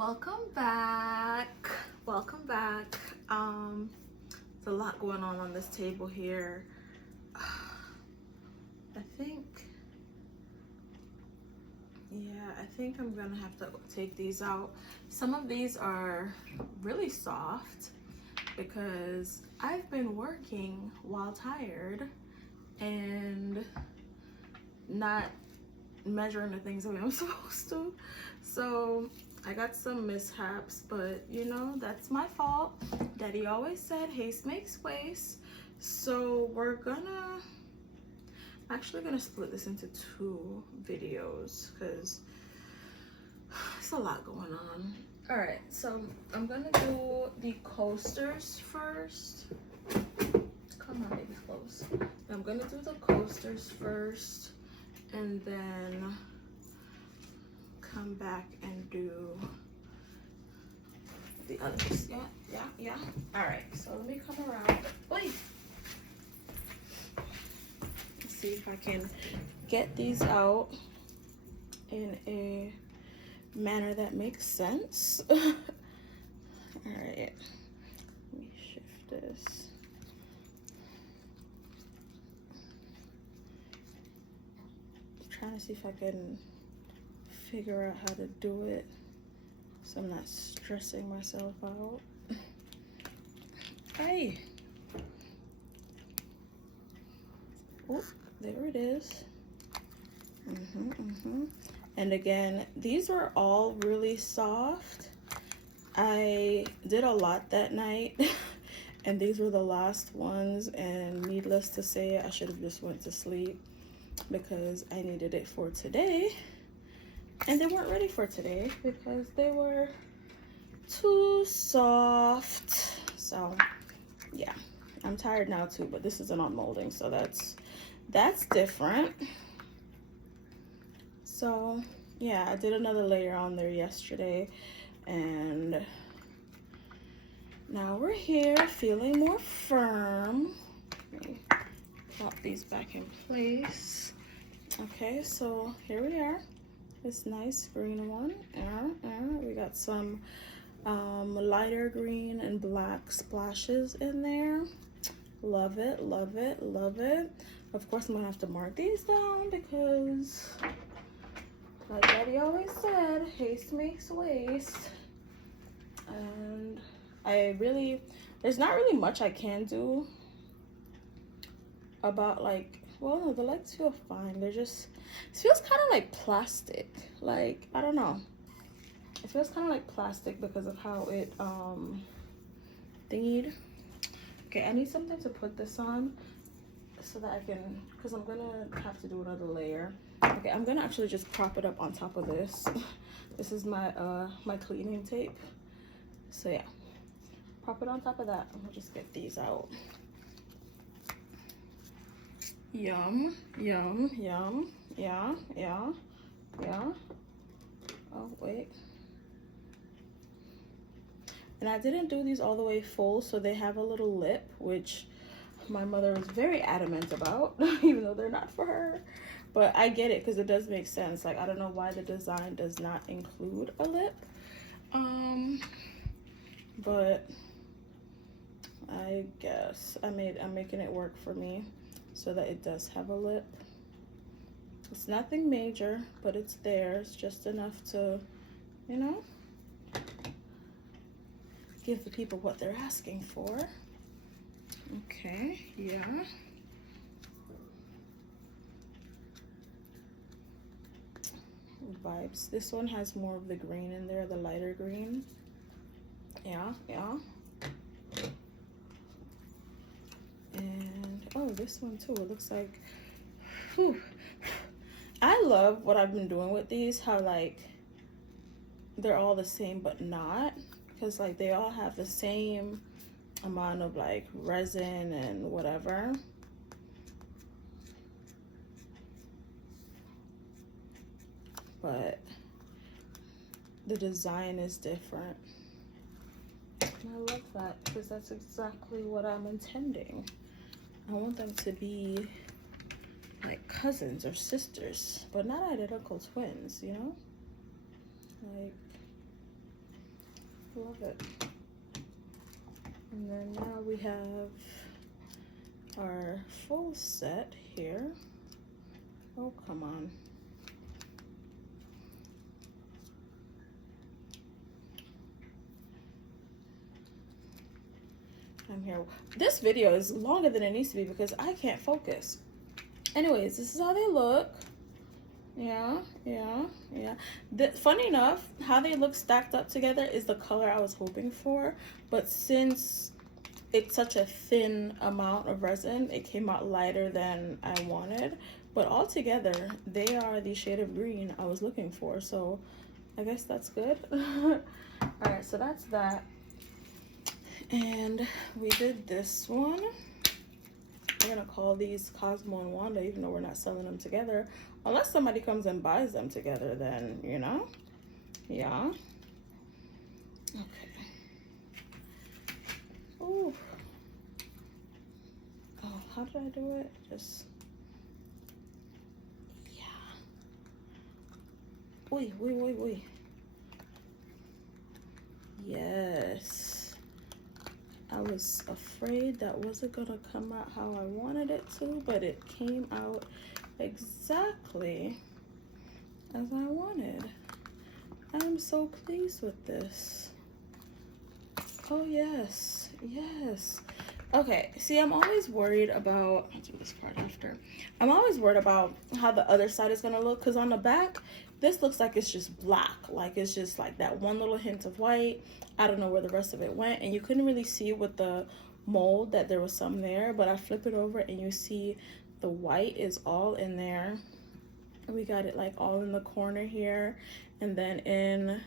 Welcome back. Welcome back. There's a lot going on this table here. I think I'm gonna have to take these out. Some of these are really soft because I've been working while tired and not measuring the things that I'm supposed to. So I got some mishaps, but you know, that's my fault. Daddy always said haste makes waste. So I'm actually gonna split this into 2 videos because there's a lot going on. All right, so I'm gonna do the coasters first. Come on, baby, close. I'm gonna do the coasters first and then come back and do the others. Yeah. All right, so let me come around. Wait. Let's see if I can get these out in a manner that makes sense. All right, let me shift this. Trying to see if I can figure out how to do it so I'm not stressing myself out. Hey. Oh, there it is. And again, these were all really soft. I did a lot that night and these were the last ones, and needless to say, I should have just went to sleep because I needed it for today. And they weren't ready for today because they were too soft. So yeah, I'm tired now too, but this is an unmolding, so that's different. So yeah, I did another layer on there yesterday, and now we're here feeling more firm. Let me pop these back in place. Okay, so here we are. This nice green one. We got some lighter green and black splashes in there. Love it, love it, love it. Of course, I'm gonna have to mark these down because, like Daddy always said, haste makes waste. And there's not really much I can do about, like, well, no, the legs feel fine. They're just, it feels kind of like plastic. Like, I don't know. It feels kind of like plastic because of how it thingied. Okay, I need something to put this on so that I can, because I'm gonna have to do another layer. Okay, I'm gonna actually just prop it up on top of this. This is my my cleaning tape. So yeah, prop it on top of that, and we'll just get these out. Yum, yum, yum. Yeah. Oh, wait. And I didn't do these all the way full, so they have a little lip, which my mother was very adamant about, even though they're not for her. But I get it, because it does make sense. Like, I don't know why the design does not include a lip. But I guess I'm making it work for me so that it does have a lip. It's nothing major, but it's there. It's just enough to, you know, give the people what they're asking for. Okay, yeah. Vibes. This one has more of the green in there, the lighter green. Yeah. And oh, this one too. It looks like, whew. I love what I've been doing with these, how like they're all the same but not, because like they all have the same amount of like resin and whatever. But the design is different. And I love that because that's exactly what I'm intending. I want them to be like cousins or sisters, but not identical twins, you know? Like, Love it. And then now we have our full set here. Oh, come on. I'm here. This video is longer than it needs to be because I can't focus. Anyways, this is how they look. Yeah. Funny enough, how they look stacked up together is the color I was hoping for. But since it's such a thin amount of resin, it came out lighter than I wanted. But all together, they are the shade of green I was looking for. So I guess that's good. All right, so that's that. And we did this one. We're gonna call these Cosmo and Wanda, even though we're not selling them together. Unless somebody comes and buys them together, then, you know? Yeah. Okay. Ooh. Oh, how did I do it? Just... yeah. Wait. Yes. I was afraid that wasn't gonna come out how I wanted it to, but it came out exactly as I wanted. I'm so pleased with this. Oh yes. Okay, see, I'm always worried about, I'll do this part after. I'm always worried about how the other side is gonna look, because on the back, this looks like it's just black. Like it's just like that one little hint of white. I don't know where the rest of it went, and you couldn't really see with the mold that there was some there, but I flip it over and you see the white is all in there. We got it like all in the corner here, and then in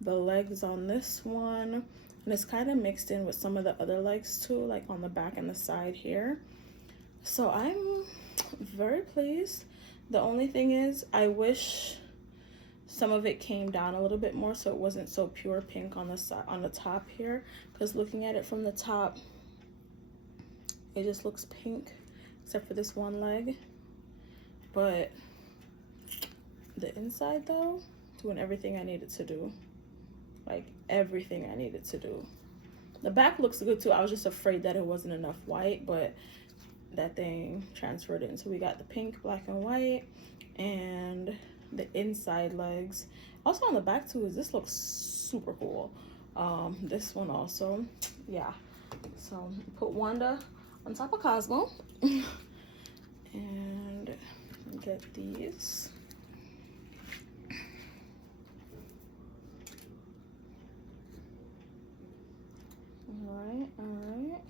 the legs on this one, and it's kind of mixed in with some of the other legs too, like on the back and the side here. So I'm very pleased. The only thing is, I wish some of it came down a little bit more so it wasn't so pure pink on the side, on the top here, because looking at it from the top, it just looks pink except for this one leg. But the inside though, doing everything I needed to do. Like everything I needed to do. The back looks good too. I was just afraid that it wasn't enough white, but that thing transferred in. So we got the pink, black, and white, and the inside legs. Also on the back too, is this looks super cool. This one also, yeah. So put Wanda on top of Cosmo and get these. All right.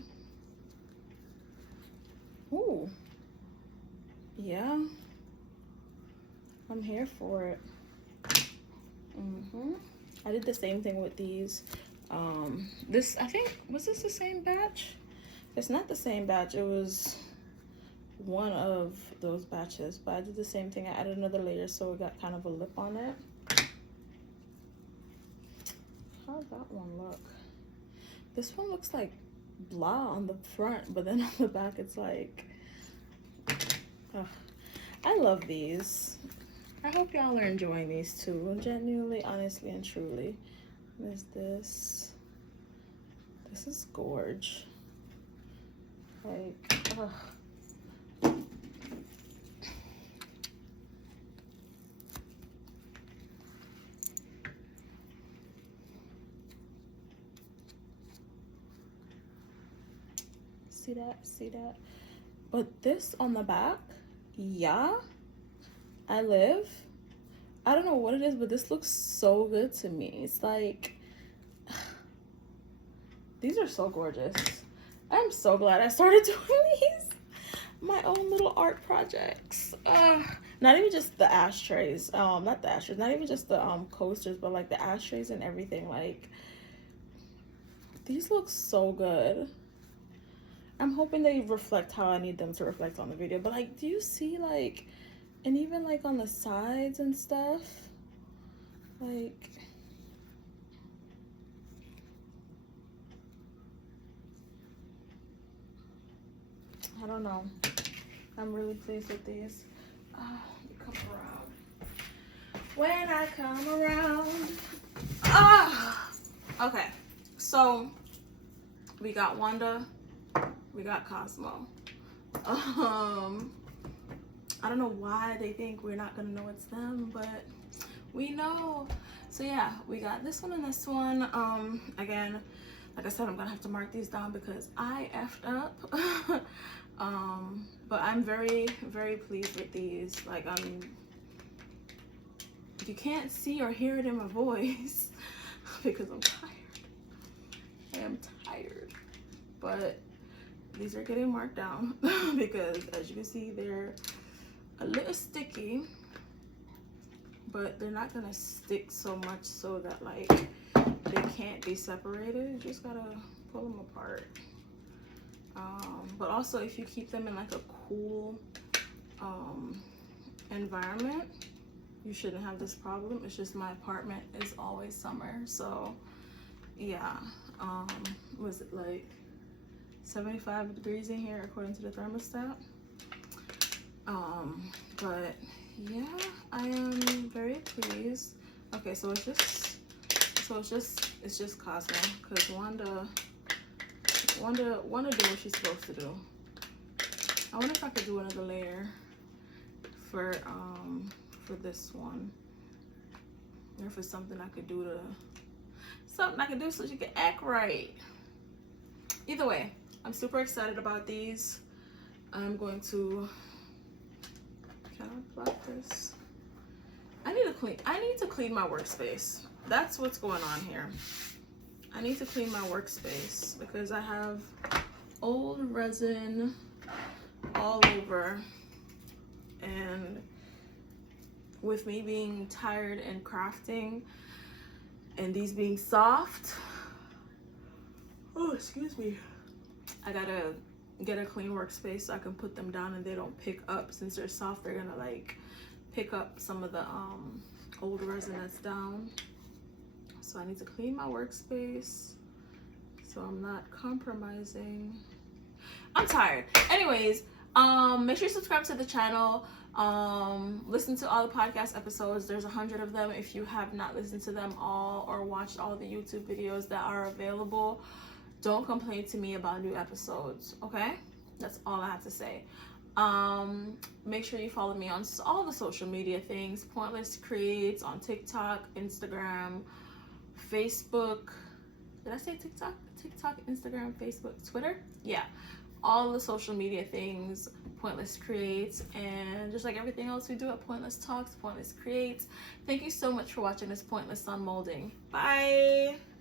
Ooh, yeah, I'm here for it. I did the same thing with these. This, I think, was this the same batch? It's not the same batch. It was one of those batches, but I did the same thing. I added another layer so it got kind of a lip on it. How's that one look? This one looks like blah on the front, but then on the back it's like, oh, I love these. I hope y'all are enjoying these too, genuinely, honestly, and truly. There's this. This is gorge. Like, ugh. See that? But this on the back, yeah, I live. I don't know what it is, but this looks so good to me. It's like, these are so gorgeous. I'm so glad I started doing these. My own little art projects. Not even just the ashtrays. Not the ashtrays. Not even just the coasters, but like the ashtrays and everything. Like, these look so good. I'm hoping they reflect how I need them to reflect on the video. But like, do you see like, and even like on the sides and stuff, like, I don't know. I'm really pleased with these. You come around. When I come around. Okay, so we got Wanda, we got Cosmo. I don't know why they think we're not gonna know it's them, but we know. So yeah, we got this one and this one. Again, like I said, I'm gonna have to mark these down because I effed up. But I'm very, very pleased with these. Like, you can't see or hear it in my voice because I'm tired. I am tired, but these are getting marked down because, as you can see, they're a little sticky, but they're not gonna stick so much so that like they can't be separated. You just gotta pull them apart. But also, if you keep them in like a cool environment, you shouldn't have this problem. It's just my apartment is always summer, so yeah. Was it like 75 degrees in here according to the thermostat? But yeah, I am very pleased. Okay, so it's just Cosmo, because Wanda do what she's supposed to do. I wonder if I could do another layer for this one, or if it's something I could do so she can act right. Either way, I'm super excited about these. I'm going to, can I block this? I need to clean my workspace. That's what's going on here. I need to clean my workspace because I have old resin all over, and with me being tired and crafting and these being soft, oh excuse me, I gotta get a clean workspace so I can put them down and they don't pick up. Since they're soft, they're gonna like pick up some of the old resin that's down. So I need to clean my workspace so I'm not compromising. I'm tired. Anyways, make sure you subscribe to the channel. Listen to all the podcast episodes. There's 100 of them. If you have not listened to them all or watched all the YouTube videos that are available, don't complain to me about new episodes, okay? That's all I have to say. Make sure you follow me on all the social media things. Pointless Creates on TikTok, Instagram, Facebook. Did I say TikTok? TikTok, Instagram, Facebook, Twitter? Yeah. All the social media things, Pointless Creates, and just like everything else we do at Pointless Talks, Pointless Creates. Thank you so much for watching this Pointless Unmolding. Bye!